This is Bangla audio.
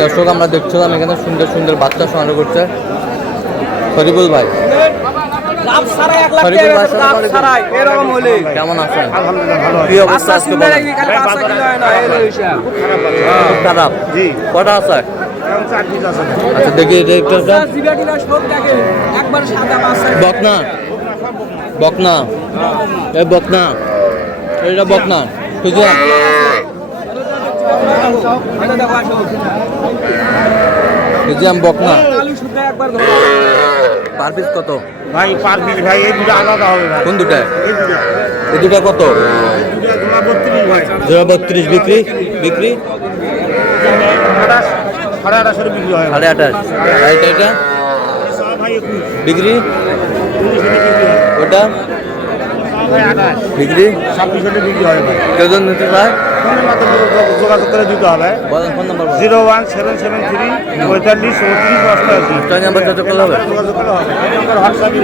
দর্শক আমরা দেখছিলাম এখানে সুন্দর সুন্দর বাচ্চা সংগ্রহ করছে শরীফুল ভাই। শরীফুল ভাই কেমন আছেন? কি অবস্থা আজকে বলেন? খুব খারাপ। কটা আছে? আচ্ছা দেখি বকনা বকনা এই বকনা এটা বকনা বুঝলাম। বকনা পার পিস কত ভাই? পার পিস ভাই এই দুটো আলাদা হবে ভাই। কোন দুটা? এই দুটা কত? 32 বিক্রি বিক্রি 28.5 বিক্রি হয়। 28.5 এটা বিক্রি ওটা বিক্রি 26 বিক্রি হয় ভাই। কেজন নিতে চায় যোগাযোগ করে দিতে হবে। Phone number 01773 45 34 88। নাম্বার যোগাযোগ করলে হবে। যোগাযোগ করলে হবে। হোয়াটসঅ্যাপে